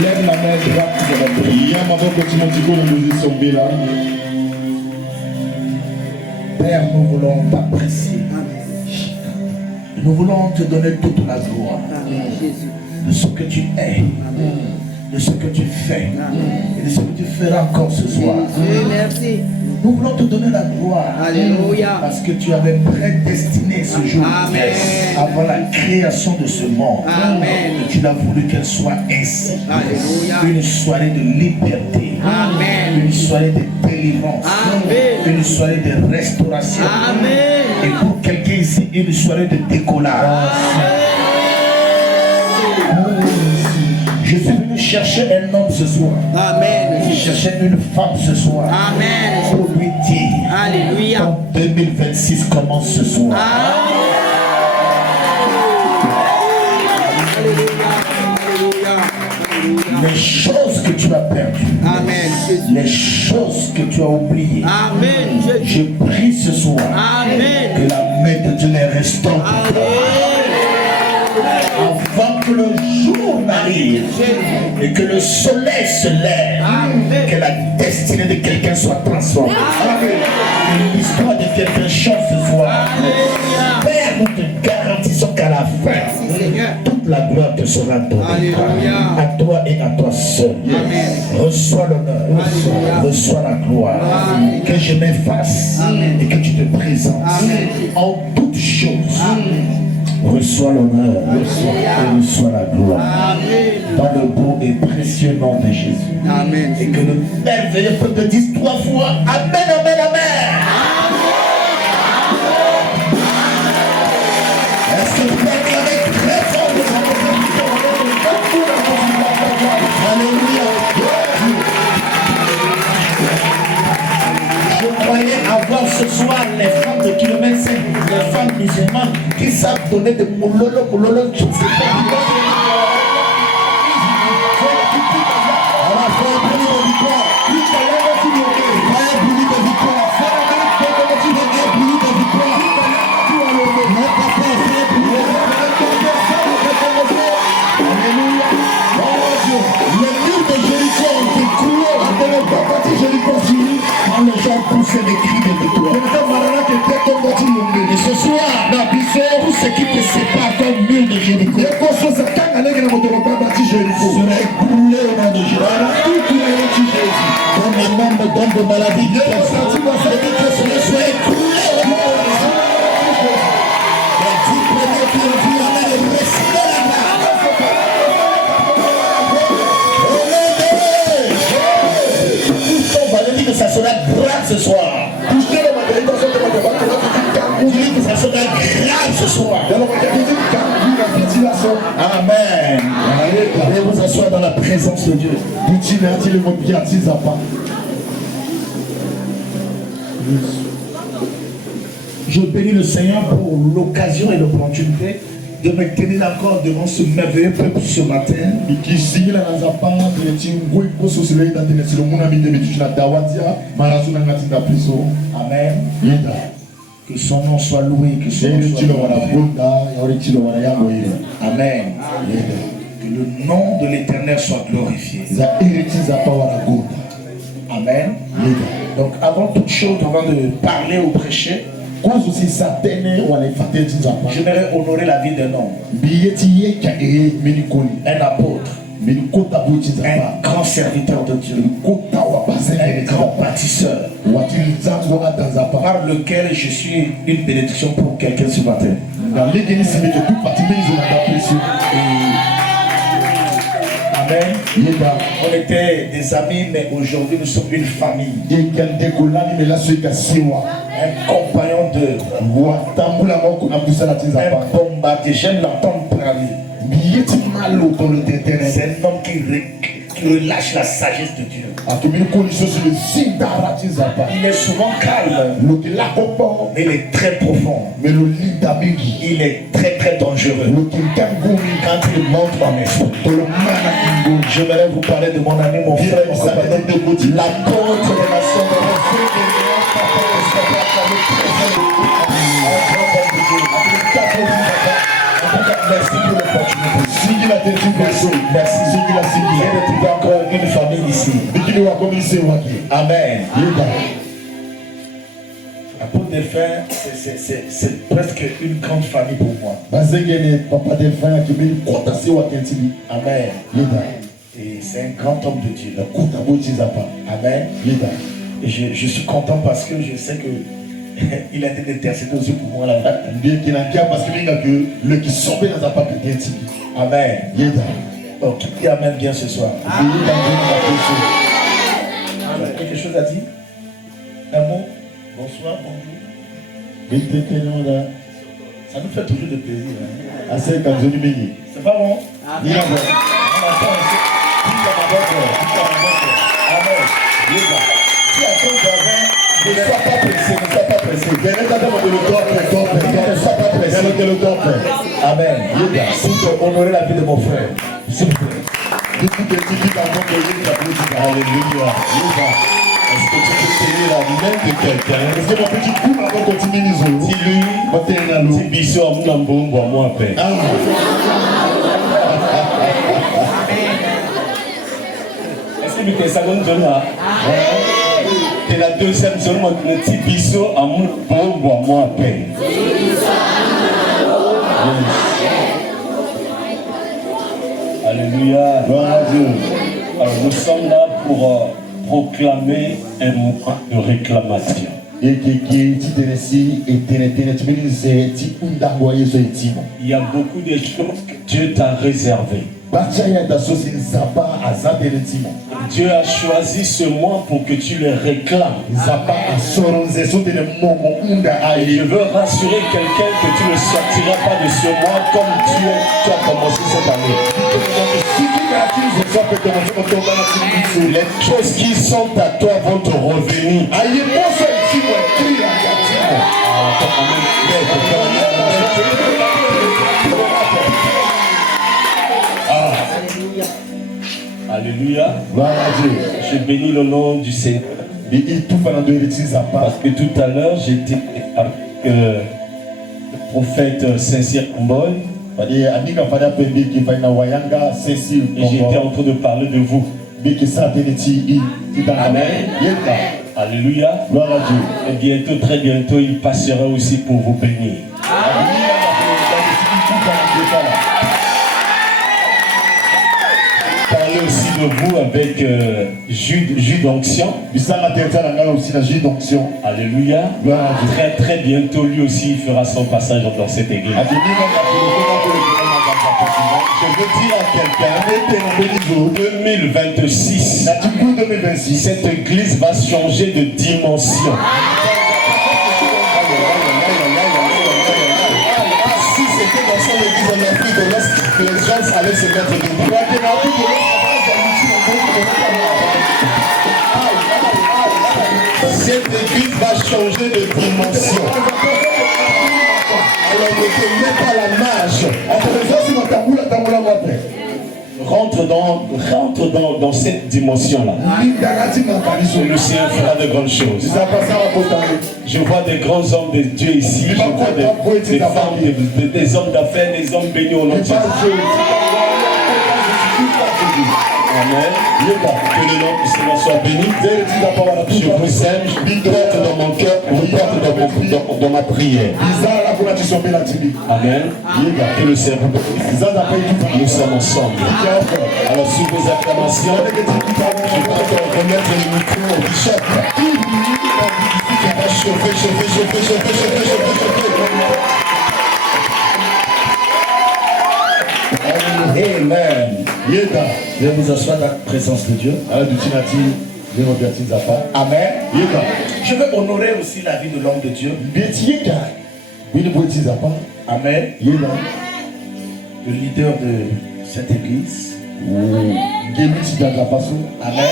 Lève la main droite de la prière. Père, nous voulons t'apprécier. Nous voulons te donner toute la gloire de ce que tu es, de ce que tu fais et de ce que tu feras encore ce soir. Merci. Nous voulons te donner la gloire. Alléluia. Parce que tu avais prédestiné ce jour avant la création de ce monde. Amen. Et tu as voulu qu'elle soit ainsi. Alléluia. Une soirée de liberté. Amen. Une soirée de délivrance. Amen. Une soirée de restauration. Amen. Et pour quelqu'un ici, une soirée de décollage. Je suis venu chercher un homme ce soir. Amen. Je cherchais une femme ce soir. Amen. Pour lui dire. Alléluia. Ton 2026 commence ce soir. Les choses que tu as perdues. Amen. Les choses que tu as oubliées. Amen. Je prie ce soir. Amen. Que la main de Dieu les restaure. Avant que le jour n'arrive et que le soleil se lève, que la destinée de quelqu'un soit transformée. Que l'histoire de quelqu'un change ce soir. Père, nous te garantissons qu'à la fin, toute la gloire te sera donnée. À toi et à toi seul. Reçois l'honneur, reçois la gloire. Que je m'efface et que tu te présentes en toutes choses. Reçois l'honneur, reçois la gloire. Dans le beau et précieux nom de Jésus. Amen. Et que le merveilleux peuple dise 3 fois Amen, Amen, Amen. Est-ce que vous acclamez très fort le nom de Jésus? Alléluia. Je croyais avoir ce soir les femmes de kilomètre 5, les femmes musulmanes qui savent donner des moulolo, je ne sais pas. Les gens poussaient des cris de victoire. Et ce soir, tout ce qui te sépare comme mur de Jéricho sera écroulé au nom de Jésus. Comme les membres d'hommes de maladie, que cela soit écroulé au nom de Jésus. Les 10 premiers qui ont vu la main de réciter la grâce. On va dire que ça sera grave ce soir. On dit que ça sera grave ce soir. Amen. Allez vous asseoir dans la présence de Dieu. Je bénis le Seigneur pour l'occasion et l'opportunité de me tenir encore devant ce merveilleux peuple ce matin. Amen. Que son nom soit loué, que son nom soit glorifié. Amen. Que le nom de l'Éternel soit glorifié. Amen. Donc avant toute chose, avant de parler ou prêcher, j'aimerais honorer la vie d'un homme, un apôtre, un grand serviteur de Dieu, un grand bâtisseur, par lequel je suis une bénédiction pour quelqu'un ce matin. Amen. On était des amis, mais aujourd'hui nous sommes une famille. Un compagnon de un bombardier. J'aime l'entendre parler. C'est un homme qui relâche la sagesse de Dieu. Il est souvent calme, mais il est très profond. Il est très très dangereux. Quand il monte en esprit, j'aimerais vous parler de mon ami, mon frère, l'apôtre de la nations. Merci pour l'opportunité. Merci. Merci. Viens de trouver encore une famille ici. Amen. Apôtre Delphin, c'est presque une grande famille pour moi. Amen. Et c'est un grand homme de Dieu. Amen. Et je suis content parce que je sais que il a été intercédé aussi pour moi là-bas. Amen. Oh, qui dit Amen bien ce soir? Quelque chose à dire? Un mot? Bonsoir, bonjour. Ça nous fait toujours de plaisir. Hein? C'est pas bon? Amen. Ne sois pas pressé, ne sois pas pressé. Ne sois pas pressé. Amen. Pour honorer la vie de mon frère. S'il vous plaît. Alléluia. Est-ce que tu peux tenir la main de quelqu'un? Est-ce que mon petit coup avant de continuer les autres? Si lui, si Bissot a mon ambon, moi à peine. Est-ce que tu es seconde zone là? C'est la deuxième zone, mon petit Bissot a mon ambon, moi à peine. Alléluia. Gloire à Dieu. Alors nous sommes là pour proclamer un mouvement de réclamation. Il y a beaucoup de choses que Dieu t'a réservées. Dieu a choisi ce mois pour que tu le réclames. Et je veux rassurer quelqu'un que tu ne sortiras pas de ce mois comme tu as commencé cette année. Les choses qui sont à toi vont te revenir. Alléluia. Je bénis le nom du Seigneur. Parce que tout à l'heure, j'étais avec le prophète Saint-Cyr-Komboy. Et j'étais en train de parler de vous. Amen. Alléluia. Et bientôt, très bientôt, il passera aussi pour vous bénir. Parler aussi de vous avec jus d'onction. Alléluia. Très très bientôt, lui aussi, il fera son passage dans cette église. Je veux dire à quelqu'un, 2026, cette église va changer de dimension. Si c'était dans son église en Afrique, les gens allaient se mettre debout. Cette église va changer de dimension. Alors ne te mets pas la marge. Rentre dans cette dimension-là. Le Seigneur fera de grandes choses. Je vois des grands hommes de Dieu ici. Je vois des femmes, des hommes d'affaires, des hommes bénis au nom de Jésus. Amen. Que le nom du Seigneur soit béni. Je vous aime, je porte dans mon cœur, je porte dans ma prière. Amen. Que le Seigneur vous bénisse. Nous sommes ensemble. Alors sous vos acclamations, je vais remettre le micro au bishop. Chauffer. Amen. Je vous assois dans la présence de Dieu. Amen. Je veux honorer aussi la vie de l'homme de Dieu. Amen. Le leader de cette église. Amen.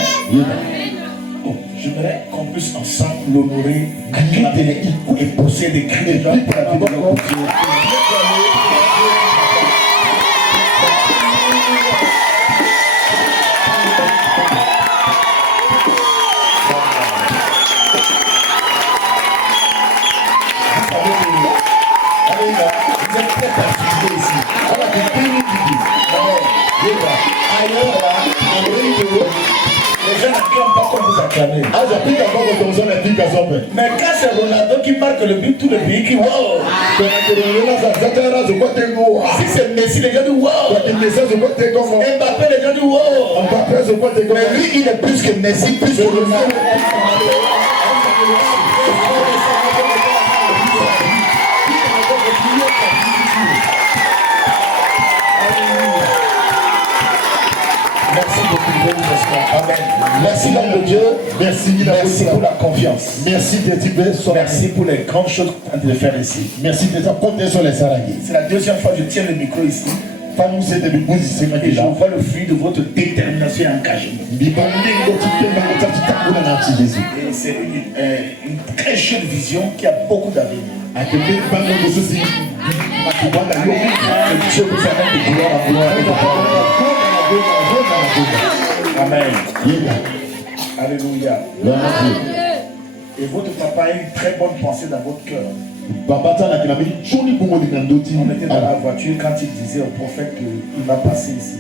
Oh, j'aimerais qu'on puisse ensemble l'honorer, acclamer et poser des cris de joie pour la vie de l'homme de Dieu. ailleurs, là, en Rio, les gens n'acclament pas comme vous acclamez. Mais quand c'est Ronaldo qui marque le but, tout le pays qui wow. Si c'est Messi, les gens disent wow. Mbappé, les gens disent wow. Mais lui, il est plus que Messi, plus que Ronaldo. Merci beaucoup, Amen. Merci l'homme de Dieu. Merci pour la confiance. Merci pour les grandes choses que tu es en train de faire ici. C'est la deuxième fois que je tiens le micro ici. Et je vois le fruit de votre détermination et engagement. Et c'est une très jeune vision qui a beaucoup d'avenir. Que Dieu vous amène de gloire en gloire. Amen. Alléluia. Et votre papa a une très bonne pensée dans votre cœur. On était dans la voiture quand il disait au prophète qu'il va passer ici.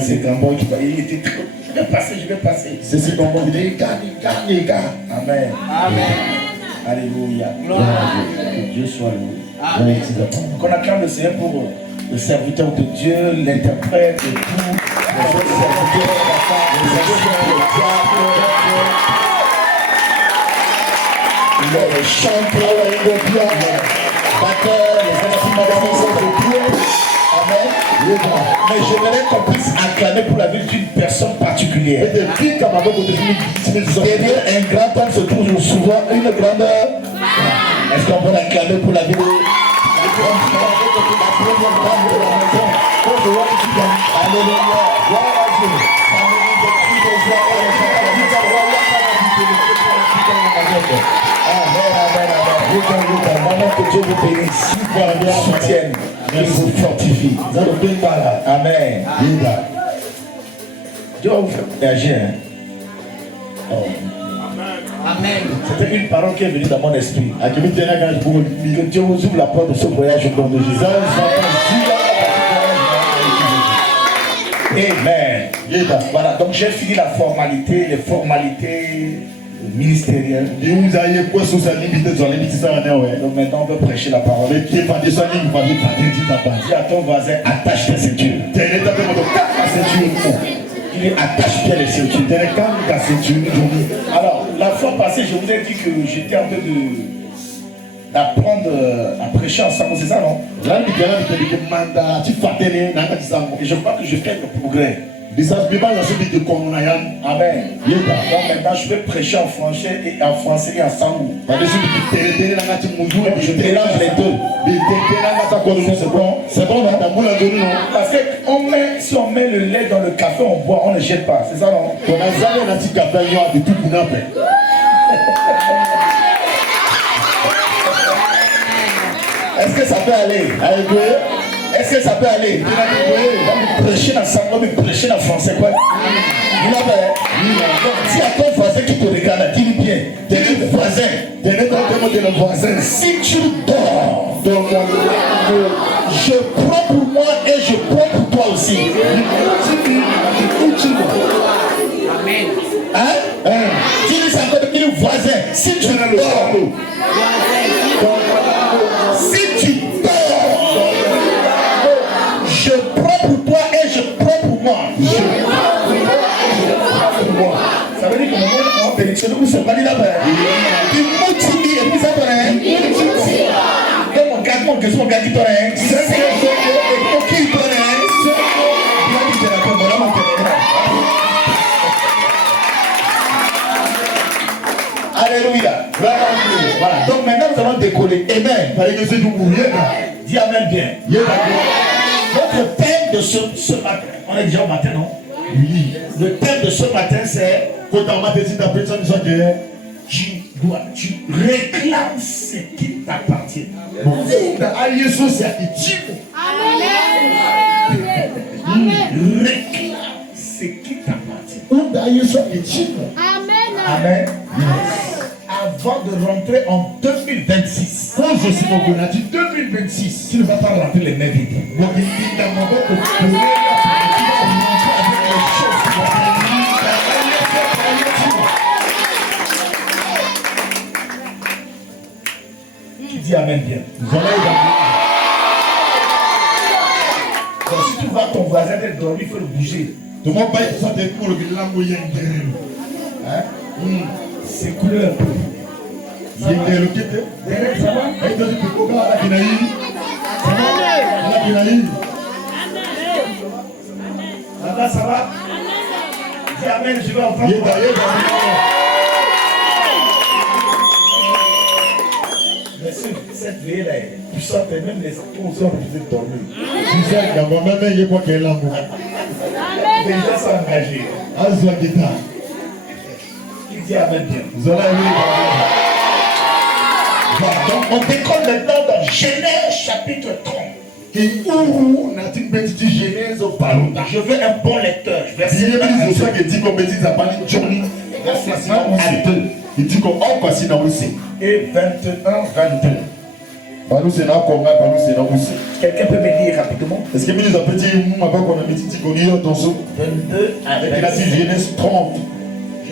C'est grand bon qui va. Il était très. Je vais passer. Amen. Amen. Alléluia. Que Dieu soit loué. Amen. Qu'on acclame le Seigneur pour le serviteur de Dieu, l'interprète et tout. Les autres serviteurs, les chanteurs, les batteurs, les animateurs de Dieu. Amen. Mais j'aimerais qu'on puisse acclamer pour la vie d'une personne particulière. Derrière un grand homme se trouve souvent une grandeur. Est-ce qu'on peut l'acclamer pour la vie de Alléluia. Que Dieu vous bénisse, vous soutienne, vous fortifie. Amen. Dieu va vous faire réagir. Amen. C'était une parole qui est venue dans mon esprit. Que Dieu vous ouvre la porte de ce voyage au nom de Jésus. Amen. Voilà, donc j'ai fini la formalité, les formalités ministérielles. Donc maintenant on veut prêcher la parole. Dis à ton voisin, attache tes ceintures. Il attache bien les ceintures. Alors, la fois passée, je vous ai dit que j'étais en train d'apprendre à prêcher ensemble, c'est ça, non? Et je crois que je fais le progrès. Amen. Donc maintenant, je vais prêcher en français et en sango. Je mélange les deux. C'est bon, non? Parce que si on met le lait dans le café, on boit, on ne jette pas. C'est ça, non? Est-ce que ça peut aller? Est-ce que ça peut aller? On va prêcher dans ça, on va prêcher en français, quoi. Si à ton voisin qui te regarde, dis-lui bien. Dis-lui voisin. Si tu dors, je prends pour moi et je prends pour toi aussi. Amen. Hein? Dis-lui ça encore, dis-lui voisin. Si tu dors, si tu dors, je prends pour toi et je prends pour moi. Ça veut dire que mon bénédiction, nous sommes pas dit là-bas. Il motive et puis ça te rend. Donc mon gars qui te rend. C'est ce que je veux. Et pour qui te rend. Alléluia. Voilà. Donc maintenant nous allons décoller. Amen. Dis Amen bien. Notre thème de ce matin, on est déjà au matin, non? Oui. Le thème de ce matin c'est tu réclames ce qui t'appartient. Réclame ce qui t'appartient. Amen. Amen. avant de rentrer en 2026, quand je suis au Bonati 2026, tu ne vas pas rentrer les mains vides. moi qui dis dans mon corps, Qui dit Amen bien. Donc si tu vois ton voisin être dormi, il faut le bouger. Hein? C'est couleur. Derek, ça va? Là, ça va? Dis Amen, je vais entendre. Mais cette veille là est puissante, et même les enfants ont refusé de dormir. Les gens sont engagés. Qui dit Amen bien. Donc on décolle maintenant dans Genèse chapitre 30. Je veux un bon lecteur. Verset 1 à 2. Et 21, 22. Quelqu'un peut me dire rapidement? 22 22 à 22. Genèse 30,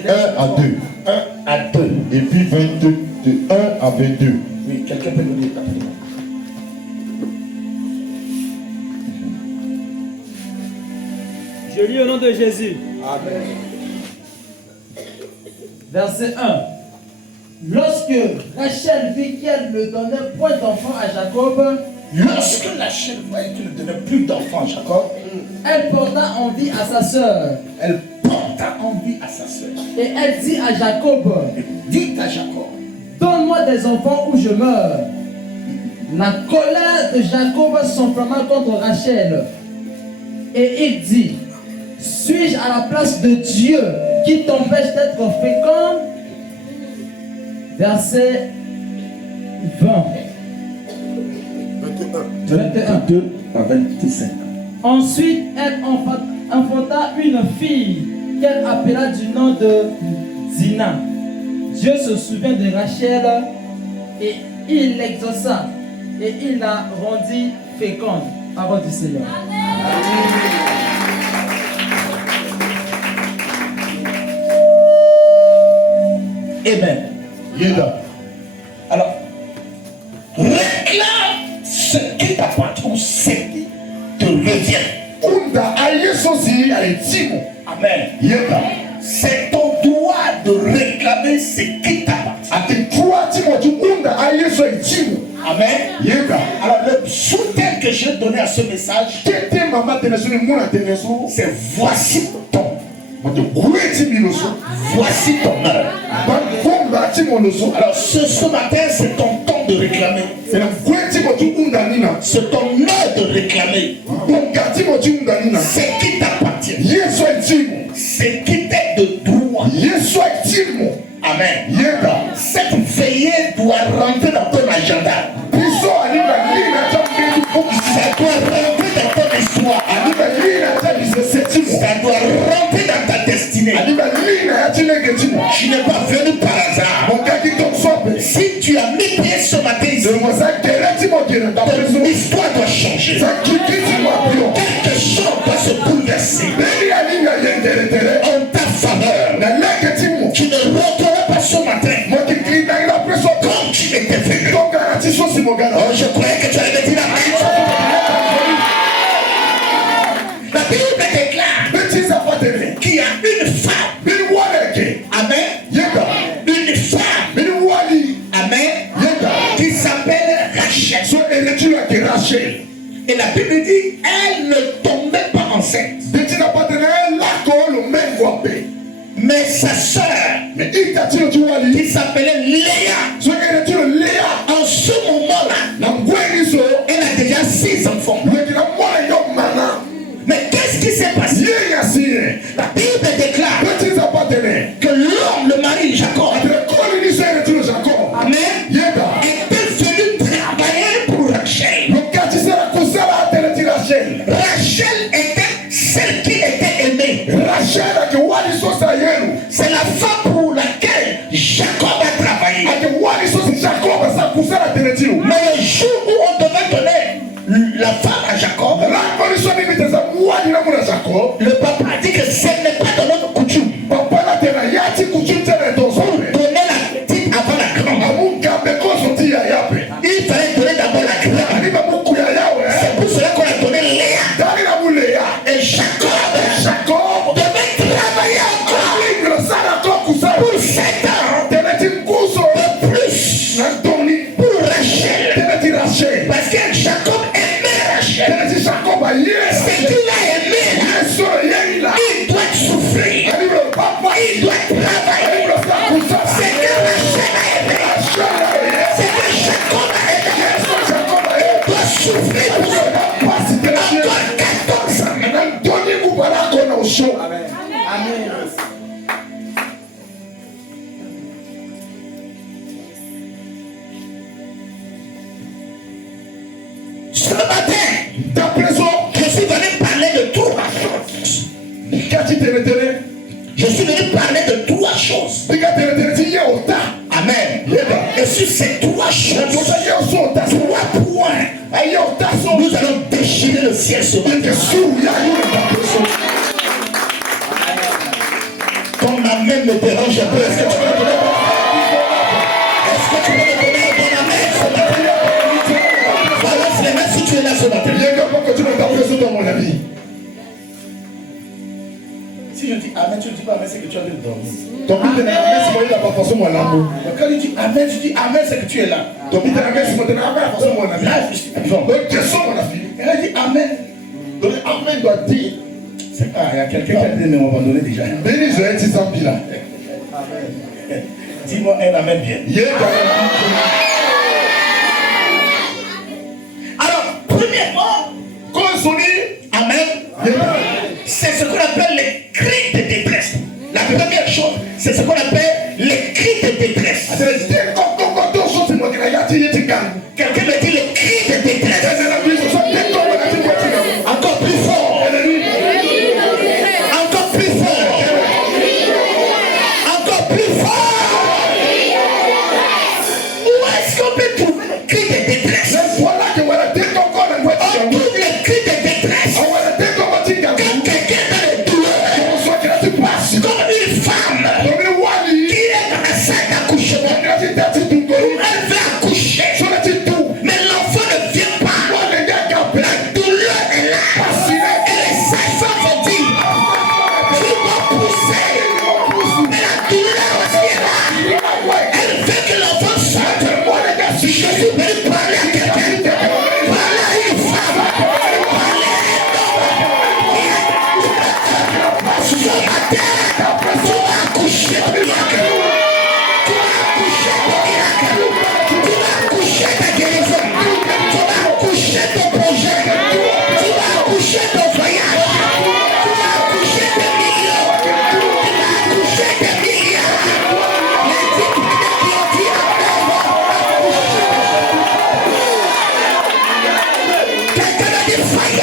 1 à 2. 1 à 2. Et puis 22, de 1 à 22. Oui, quelqu'un peut me dire rapidement? Je lis au nom de Jésus. Amen. Verset 1. Lorsque Rachel vit qu'elle ne donnait point d'enfant à Jacob, Lorsque Rachel voyait qu'il ne donnait plus d'enfant à Jacob, elle porta envie à sa sœur. elle porta envie à sa sœur. Et elle dit à Jacob, Dit à Jacob, donne-moi des enfants ou je meurs. La colère de Jacob s'enflamma contre Rachel. Et il dit, suis-je à la place de Dieu qui t'empêche d'être fécond? Verset 20. 21. 2 à 25. Ensuite, elle enfanta une fille qu'elle appela du nom de Zina. Dieu se souvint de Rachel et il l'exauça et il la rendit féconde. Parole du Seigneur. Amen. Yeda. Alors, réclame ce qui t'appartient ou ce qui te revient. Amen. Yeda. C'est ton droit de réclamer ce qui t'appartient. Amen. Yeda. Alors, le sous-thème que j'ai donné à ce message, c'est voici ton. Voici ton heure. Alors, ce matin, c'est ton temps de réclamer. C'est ton heure de réclamer. Ce qui t'appartient. Ce qui t'est de droit. Amen. Cette veillée doit rentrer dans ton agenda. Ça doit rentrer dans ton histoire. Ça doit rentrer dans ta destinée. Tu n'es pas venu par hasard. Si tu as mis pied ce matin ici, ton histoire doit changer. Quelque chose doit se bouleverser en ta faveur. Tu ne rentreras pas ce matin comme tu étais venu. Oh, je croyais que tu allais dire la même chose. La Bible déclare qu'il y a une femme. Amen. Une femme. Amen. Qui s'appelle Rachel. Et la Bible dit, elle ne tombait pas enceinte. Mais sa sœur, qui s'appelait Léa, en ce moment-là, elle a déjà 6 enfants. Mais qu'est-ce qui s'est passé? La Bible déclare que l'homme, le mari Jacob, amen, était venu travailler pour Rachel. Rachel était celle qui était aimée. C'est la femme pour laquelle Jacob a travaillé. Le papa a dit que ce n'est pas dans notre coutume. Papa la tena yati coutume tena Pour dozone. donner la petite avant la grande. Amunga beko soti ya yape. Il fallait donner d'abord la grande. Ani babuku ya yawe. C'est pour cela qu'on a donné Léa. Dari na muleya. Et Jacob Jacob. devait travailler encore Ingro sana kokusa. pour 7 ans Tena ti kuso. de plus Na doni. pour Rachel. Tena ti Rachel. Parce que Jacob aimait Rachel. Tena ti Jacob a yes. C'est qu'il a aimé. Yeso yeila. Il doit souffrir. Ani bro papa. Il doit Ani travailler. bro sa kusa. C'est que Rachel a aimé. C'est que Jacob a aimé. Yeso Jacob a yes. Il doit souffrir pour ça. Pasi tena ti. Encore 14 ans. Na doni kubalako na usho. Ce matin, D'après ça, je suis venu parler de 3 choses. kati tene tene. Je suis venu parler de 3 choses. Diga tene tene ti ye ota. Amen. Et sur ces 3 choses, Ota ye oso ota. 3 points, Aye ota so. nous allons déchirer le ciel ce matin. Yesu ya yule d'après ça. Ton amen me dérange un peu. Est-ce que tu peux me donner un bon amen ce matin? Voilà, c'est les mêmes si tu es là ce matin. Yega pas que tu me d'après ça dans mon avis. Si je dis amen, tu ne dis pas amen, c'est que tu as envie de dormir. Ton but de amen c'est moi il a pas façon mon amour. Quand il dit amen, tu dis amen, c'est que tu es là. Ton but de amen c'est moi de amen façon mon avis. Là, je suis vivant. Donc je sens mon avis. Elle a dit amen. Donc amen doit dire. Ah, il y a quelqu'un qui a dit, mais on va donner déjà. Béni je vais dire ça là. Dis-moi un amen bien. Yega. Alors, premièrement, Quand on dit amen, c'est ce qu'on appelle les cris de détresse. La première chose, c'est ce qu'on appelle les cris de détresse. Quelqu'un me dit les cris de détresse. Encore plus fort. Encore plus fort. Encore plus fort. Où est-ce qu'on peut trouver les cris de détresse? On trouve les cris de détresse quand quelqu'un est dans les douleurs. Comme une femme qui est dans la salle d'accouchement. Elle veut accoucher. Mais l'enfant ne vient pas. La douleur est là. Et les sages-femmes vont dire, tu vas pousser. Mais la douleur aussi est là. Elle veut que l'enfant sorte. Je suis venu parler à quelqu'un. Parler à une femme. Parler à un homme. Ce matin, tu vas accoucher ton miracle. Tu vas accoucher ton miracle. Tu vas accoucher ta guérison. Tu vas accoucher ton projet. Tu vas accoucher ton voyage. Tu vas accoucher des millions. Tu vas accoucher des milliards. Les diplômés qui ont dit amen. Quelqu'un a dit faille.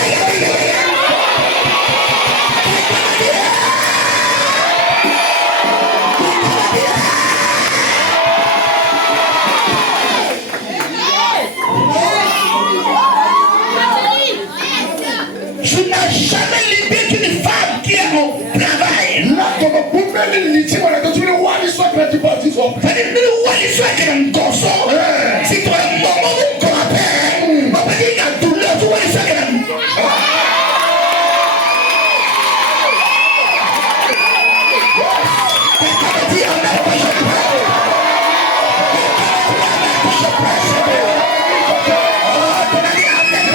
Je n'ai jamais l'idée qu'une femme qui est au travail. C'est-à-dire, nous, on est sûr qu'elle a un gosse. Si tu as un moment où on appelle, on peut dire qu'il y a douleur, tu vois, il est sûr qu'elle a un... Quelqu'un me dit, amen, moi je prie. Je prie. Oh, on a dit amen.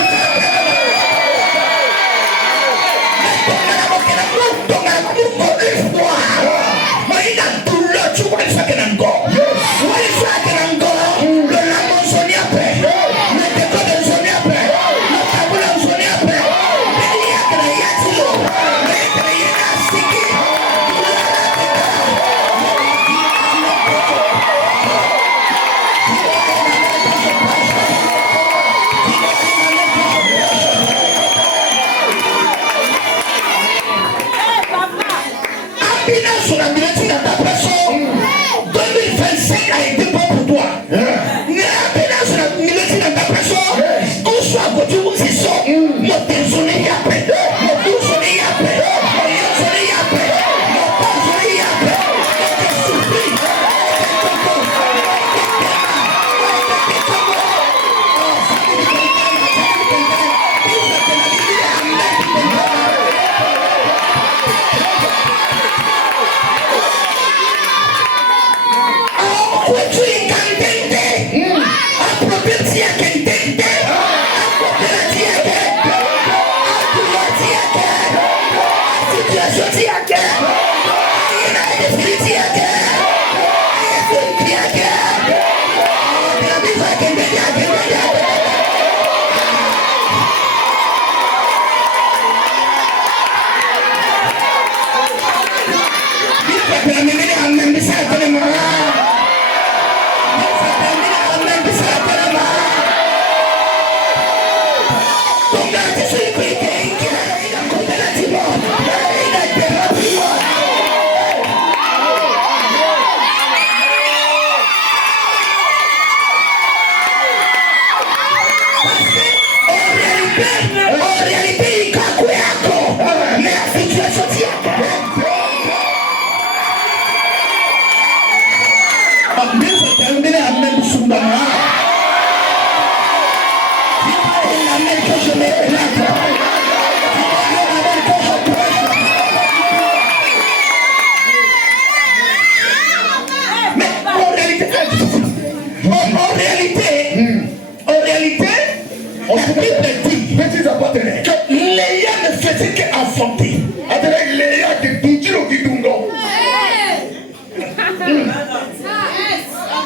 Sur la médecine dans ta personne, 2025 a été bon pour toi. Sur la médecine dans ta personne, qu'on soit à côté où c'est ça, mon désolé après, mon désolé après.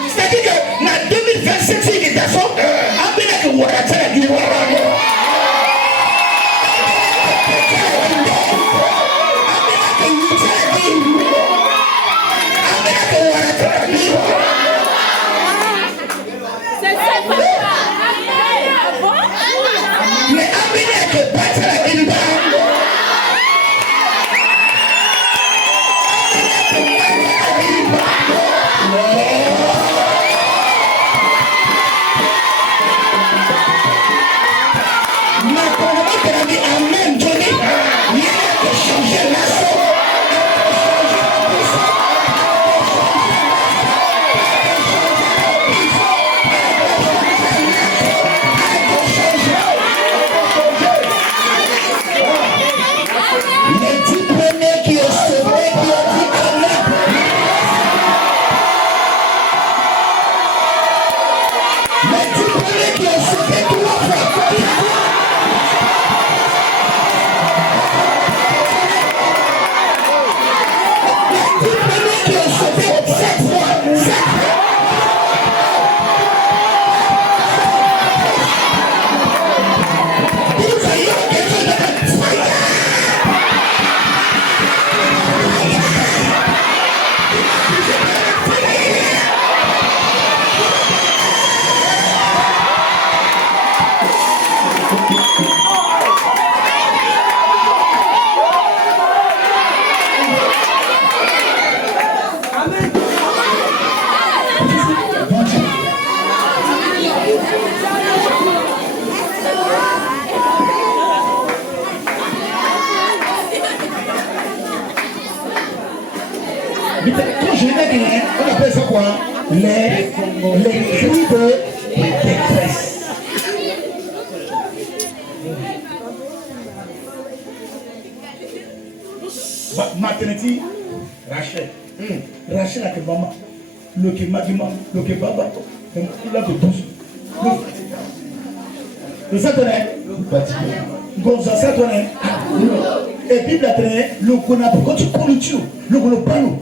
C'est-à-dire que dans 2027, c'est une façon, Quand je n'ai rien, on appelle ça quoi? Les cris de détresse. Maternity, Rachel. Rachel a que maman. Le que magima, le que baba. Il a que tous. Le satonnet. Gonza satonnet. Et Bible a traîné, le qu'on a quand tu connais tu, le qu'on a pas nous.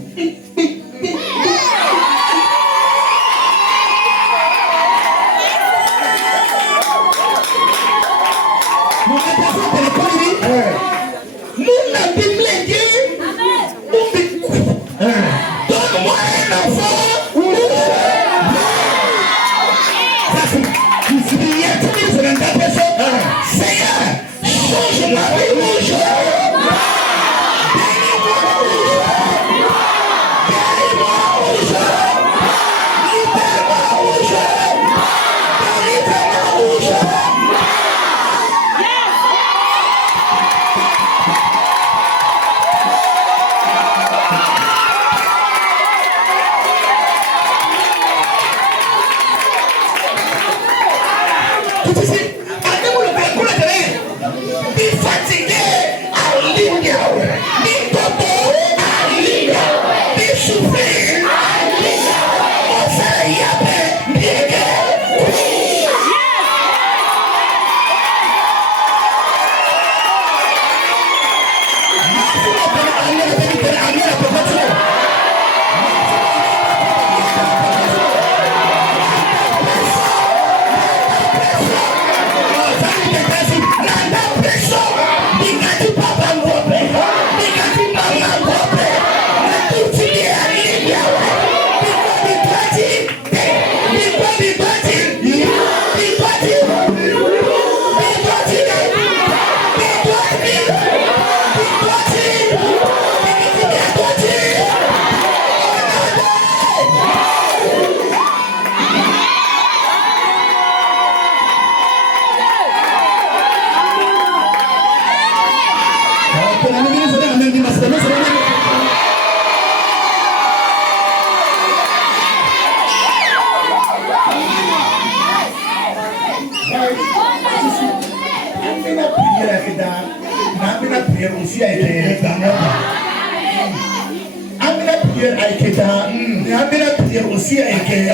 prière aussi a été dans Amina prière a été dans. Mais Amina prière aussi a été.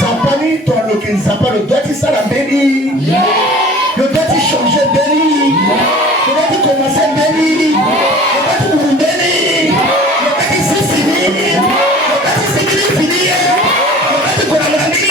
Zapani, toi, le qui Zappa, le doigt qui s'arrête béni. Le doigt qui changeait béni. Le doigt qui commençait béni. Le doigt qui vous béni. Le doigt qui s'est fini. Le doigt qui s'est fini. Le doigt qui qu'on a mis.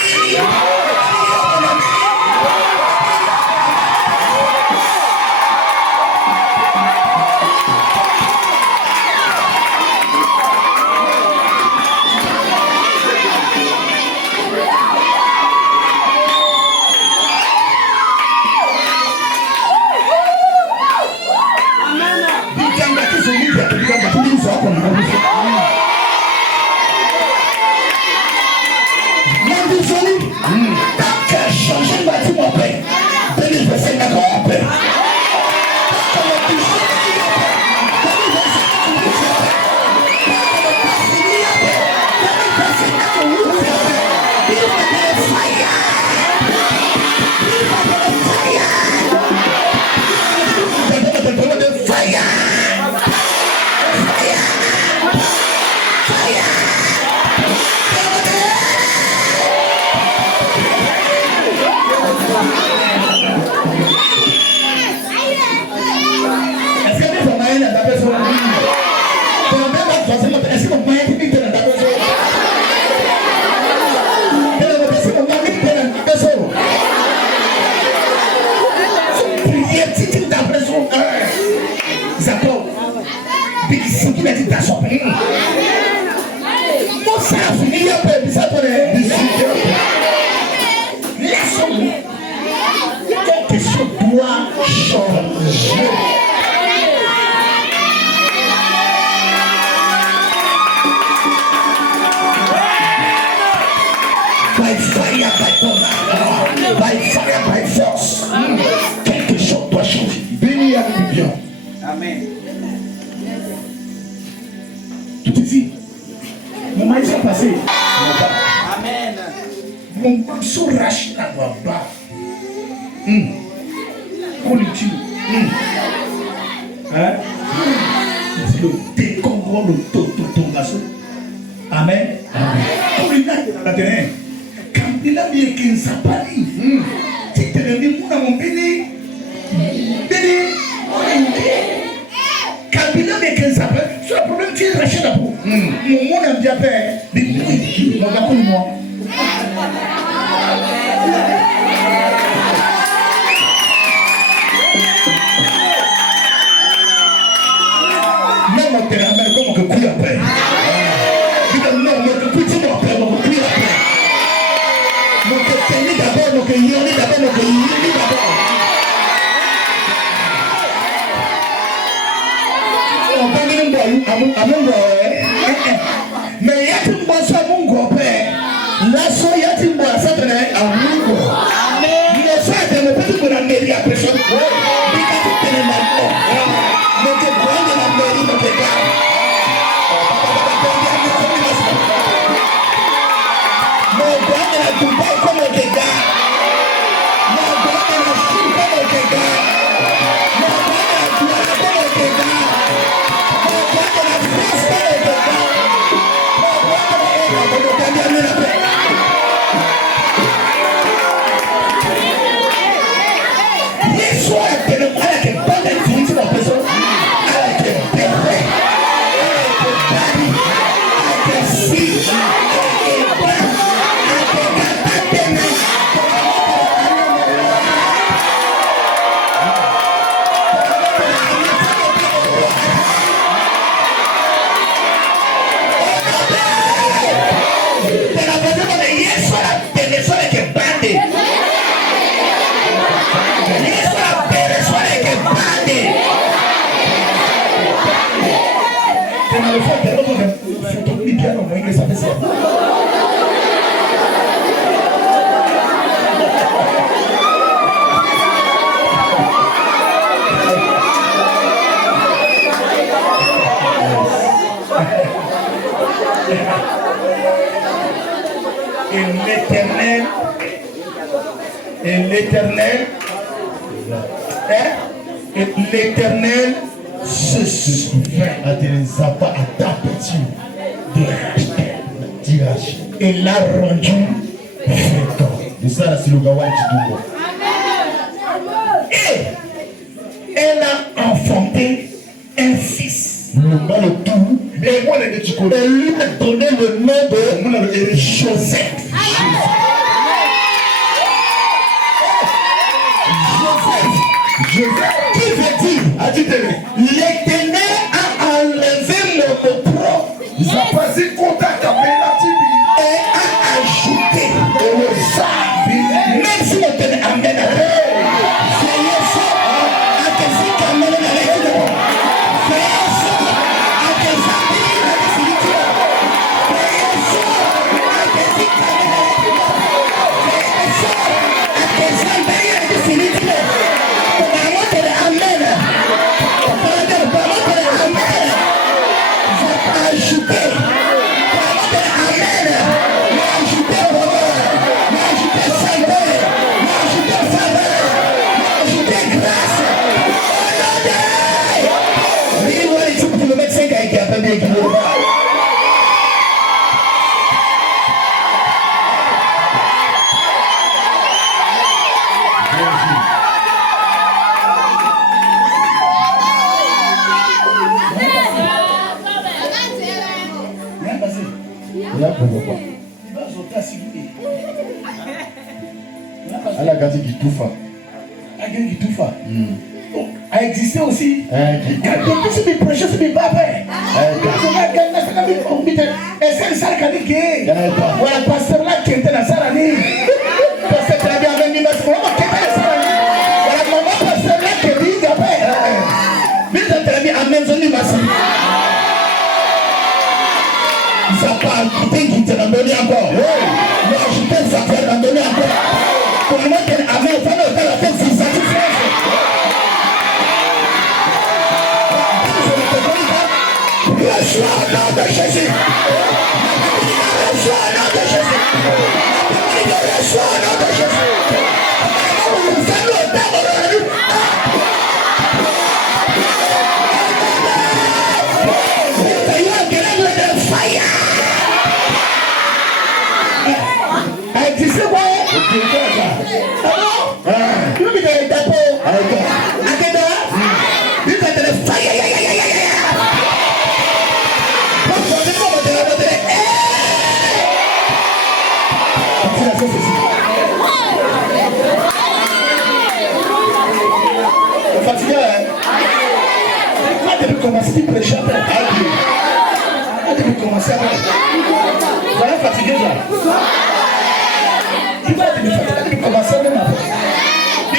Quelque chose doit changer. By fire, by thunder, by fire, by force. Quelque chose doit changer. Béni à nous bien. Amen. Tout est dit. Mon mari s'est passé. Amen. Mon sourage n'a pas. Conducture. Hein? Le décombre le ton garçon. Amen. Comme il a dit dans la terre, quand il a mis qu'il s'est pas dit, tu te le dis, mon béni. Béni. Quand il a mis qu'il s'est pas dit, c'est le problème qui est racheté à vous. Mon aime bien faire des mon d'accord, moi. Même au terrain, comme on couille après. Non, mais que petit mon père, on couille après. Donc, tenez d'abord, donc, il y en a d'abord, donc, il y en a d'abord. On va venir à mon mais il y a une bonne soirée, mon grand-père. La soirée, il y a une bonne soirée, à mon grand-père. Le soir, c'est le petit qu'on a mérité à personne. Il y a une bonne mais que prendre la mairie, mon père. Mon grand de la Dubaï comme au dégât. Mon grand de la Chine comme au dégât. Mon grand de la Douala comme au dégât. Mon grand de la France comme au dégât. Mon grand de la paix. Les soirs, que le mal est pas d'influence dans la personne. Et l'Éternel Et l'Éternel, et l'Éternel se souvient à des abats à ta petite de racheter. Et l'a rendu fréquent. Et ça, c'est le gawa du. Et elle a enfanté un fils. Et elle lui a donné le nom de Joseph. Joseph, qui veut dire, l'Éternel a enlevé mon opprobre et a ajouté ça. Même si l'Éternel amène à soyez fort à que si amène à l'église. Soyez fort à que ça amène à l'église. Soyez fort à que si amène à l'église. Soyez fort à que ça amène à l'église. Elle a gâté qui tout fait. A existé aussi. Depuis ce qui prêchait, ce qui va faire. Et c'est le salle qui a dit que voilà, pasteur là qui était dans sa année. Pasteur qui a dit avec lui, c'est vraiment qui était dans sa année. Voilà, maman pasteur là qui a dit qu'il a fait. Mais ça t'a dit amen, je lui masse. Ça n'a pas ajouté qu'il t'a donné encore. Il a ajouté ça, il t'a donné encore. Pour le moment, amen, ça n'a pas fait si ça te fait. Reçois au nom de Jésus. Reçois au nom de Jésus. Reçois au nom de Jésus. Fatigué, hein? Quand tu commences à prêcher après, quand tu commences à voilà fatigué là. Il va te fatiguer, tu commences à même après.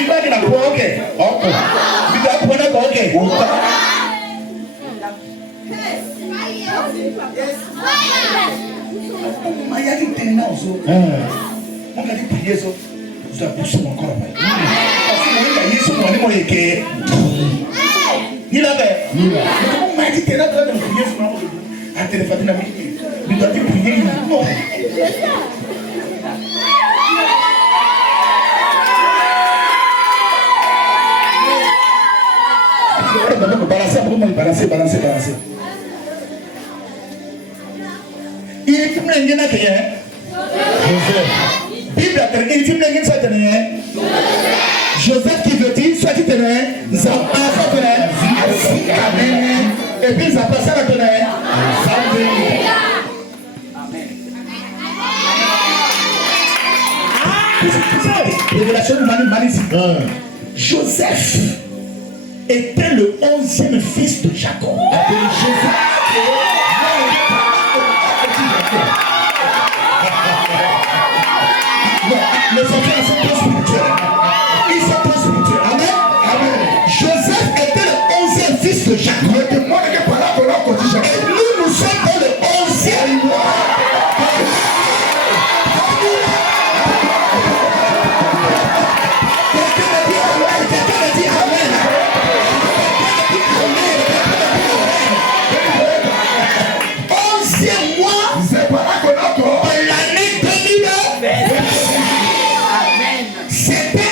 Il va te dire quoi, ok? Il va prendre quoi, ok? Il y a des ténors, on a dit prier ça. Je dois pousser mon corps. Parce que moi, il y a ce moment où il avait. Comment m'a dit ténor de prier sur mon corps? À téléphone, il doit dire prier. Non. Balancer. Il est tout le monde qui est Bible a terminé, il dit Joseph qui veut dire, soit qui tenait, et puis ils ont passé à la tenue. Révélation de Mani. Joseph était le 11e fils de Jacob. Les enfants sont trop spirituels. Ils sont trop spirituels. Amen. Joseph était le 11e fils de Jacob. Et nous sommes dans le 11e mois. Quelqu'un me dit Amen. C'était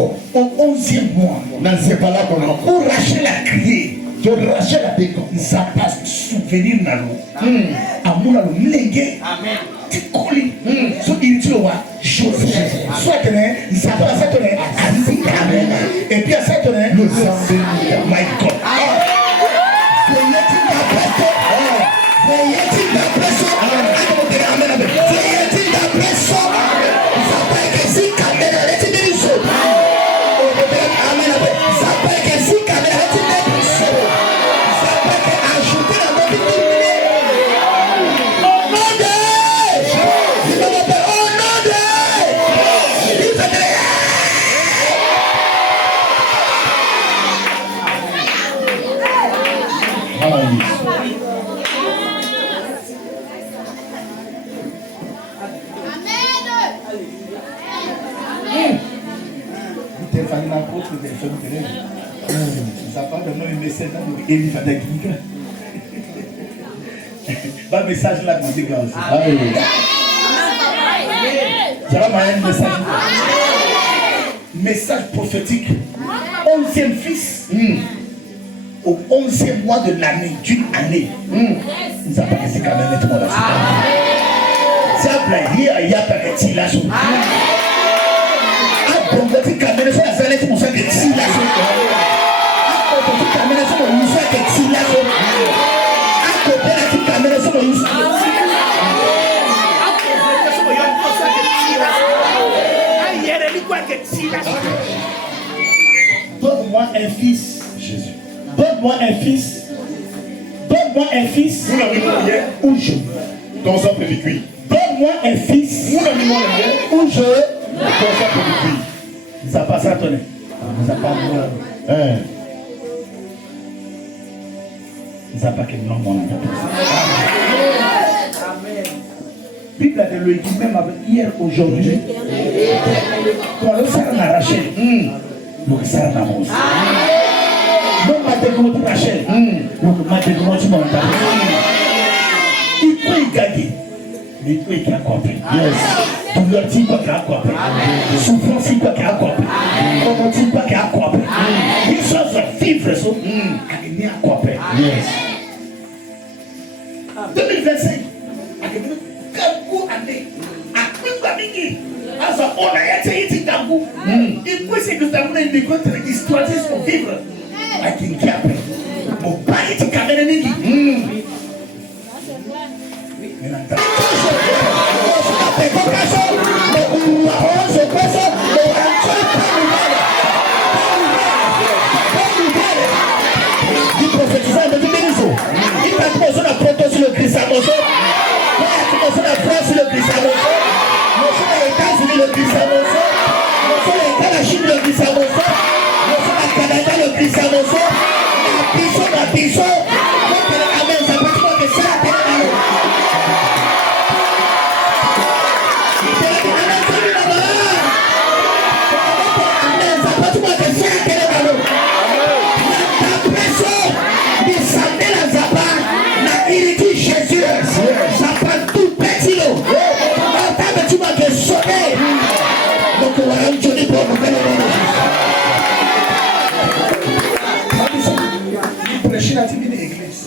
encore. Au 11e mois, où Rachel a crié, Rachel a dit ça passe souvenir dans l'eau. Amour dans l'eau, mlingué. Amen. Tikoli. So il dit wa Joseph. Soit que ça passe à tenir et puis à ça tenir le my God. Veillez-il d'après ça. Veillez-il d'après ça. Ça peut que si caméra est une chose. Amen. Ça peut que si caméra est une chose. Ça peut que ajouter la bonne idée. Au nom de Jésus. Au nom de Jésus. Ça parle de nous, message de Élie Fadakika. Pas message là, musique aussi. Ça va, un message. Message prophétique. 11e fils. Au 11e mois de l'année, d'une année. Nous avons passé quand même tout le monde. Ça plaît, il y a pas de tilage. Quand caméra sur la salle, tu m'as fait si la chose. Quand tu caméra sur le musée, tu si la chose. À côté de la caméra sur le musée. Donne-moi un fils, Jésus. Donne-moi un fils. Donne-moi un fils. Où je. Dans un peu de cuir. Donne-moi un fils. Où je. Dans un peu de cuir. Ça passe à tonner. Ça passe à ça passe à mon Bible a de l'œil même avec hier, aujourd'hui. Quand le sang a arraché, le sang a mangé. Non, ma dégoût Rachel. Donc, ma dégoût, tu m'as entendu. Il peut gagner. Mais il peut accomplir. Douleur, il peut accomplir. Souffrance, il peut accomplir. Comment il peut accomplir. Les choses vivre, il n'y a accomplir. 2025. Kangu ane akwimba mingi asa ona ya tayiti kangu ikwese kutamuna ndikotre histoire pour vivre akinkiape mo bali tikamene mingi nenda sur la France, le Christ à Mosso. Nous sommes les États-Unis, le Christ à Mosso. Nous sommes les États de la Chine, le Christ à Mosso. Nous sommes le Canada, le Christ à Mosso. La Piso. Amen. Ça peut dire que c'est la terre dans l'eau. Amen. Ça peut dire que c'est la terre dans l'eau. La pression, il s'appelle la Zapa. La irrité Jésus. Ça peut tout petit l'eau. Tu m'as fait sonner. Donc, on va rentrer pour nous faire le prêcher dans une église.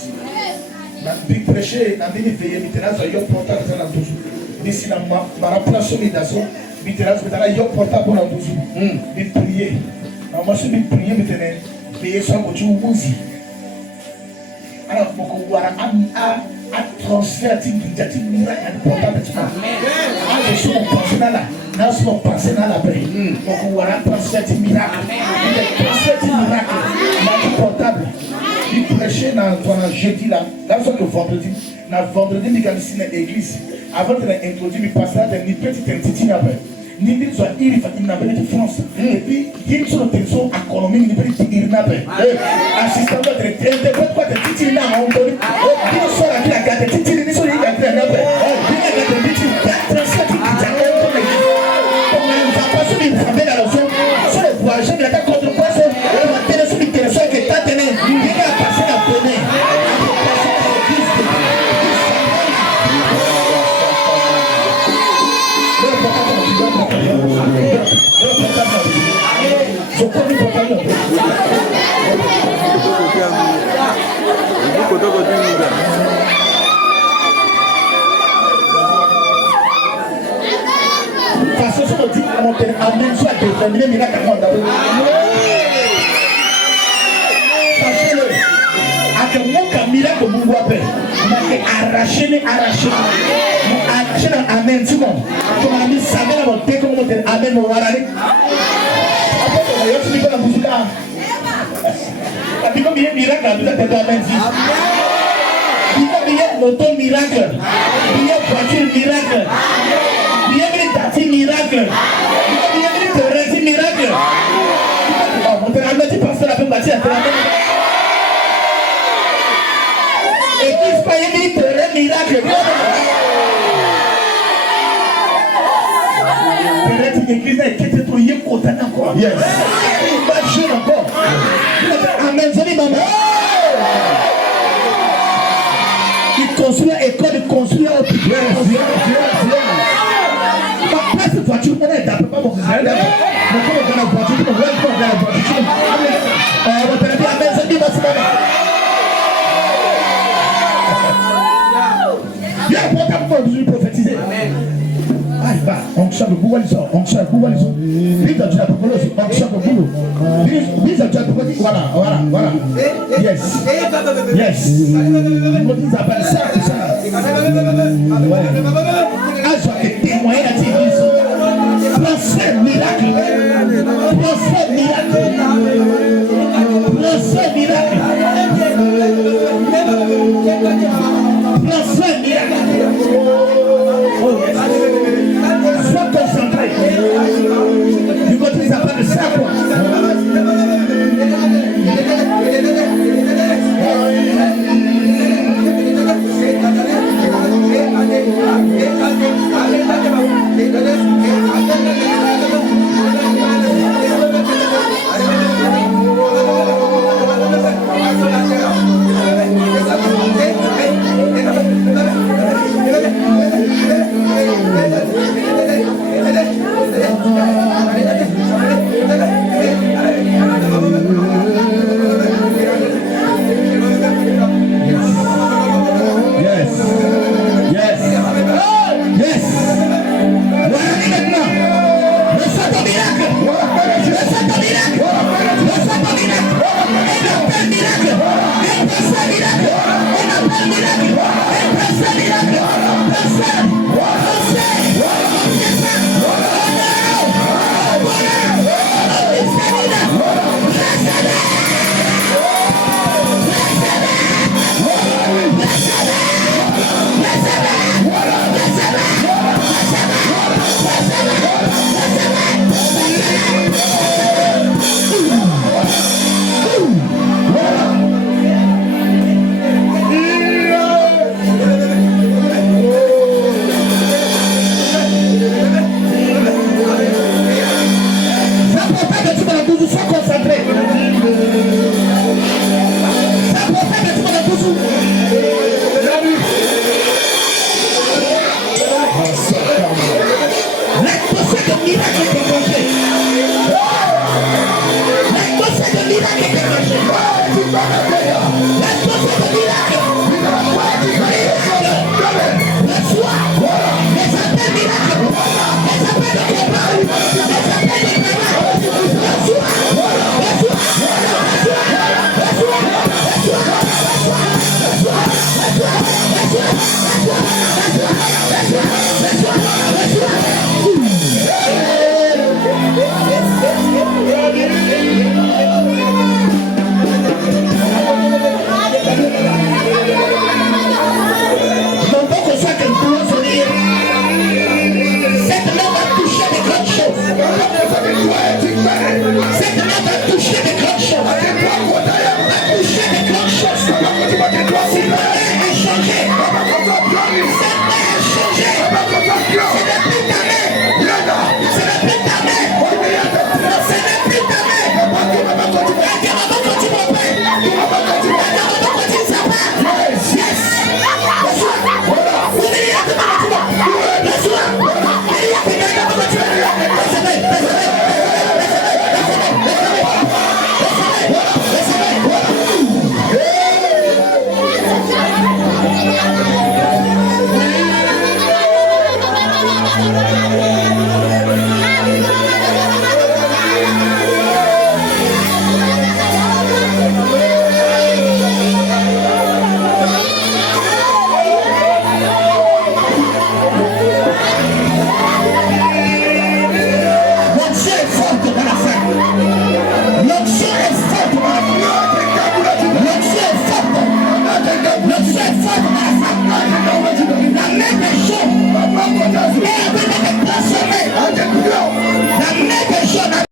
Il prêcher dans une veillée. Il y a un portable dans la douze. D'ici là, ma place sur l'idation. Il y a un portable dans la douze. Il prier. Moi, je vais prier maintenant. Veiller sur le côté où vous y. Alors, il faut qu'on a transfert de miracle à portable. Je suis mon pensionnat là. Je suis mon pensionnat là. Donc, on va transfert de miracle. Il transfert de miracle. Dans le portable. Il prêchait dans jeudi là. Là, c'est le vendredi. Dans vendredi, il y a ici dans l'église. Avant de l'introduire, il passait à une petite entité là-bas. Ni dit soit il faut une appel de France et puis il y a une sorte de tension économique ni petit il n'a pas assistant de interprète quoi de petit il n'a pas on donne il sort avec la carte petit il n'est sur il a pris un appel il a gardé petit transfert qui t'a comme on va pas se dire frapper dans le son sur le voyage il a contre quoi ça on va tenir sur le téléphone que t'as tenu il a passé la bonne terminer miracle à moi d'abord. Sachez-le. À que mon miracle vous voit pas. Arracher. Arracher dans amen. Tout le monde. Comme on a mis ça dans mon thé, comme on dit amen, mon warale. Après, on a dit que la musique a. Parce que comme il y a un miracle, la musique est amen. Il y a un auto miracle. Il y a une voiture miracle. Il y a une date miracle. Il y a une terrain miracle. On peut ramener parce que la femme bâtie à terrain. Et qui se paye une terrain miracle. Terrain église qui était trop yé côté encore. Yes. Il va jouer encore. Amen. Zoni maman. Il construit l'école, il construit un hôpital. Ma place de voiture, on est d'après pas mon frère. Mais comment on a la voiture, on va faire la voiture. On va faire la maison qui va se faire. Il y a un programme pour vous prophétiser. Aïe, bah, on chante le boulot, on chante le boulot. Puis, tu as la parole, on chante le boulot. Puis, tu as la parole, voilà. Yes. On dit, ça appelle ça, tout ça. Ah, j'ai été témoin à l'église. Transfert miracle. Transfert miracle. Transfert miracle. Transfert miracle. Oh, yes. Sois concentré. Du côté, ça appelle ça, quoi.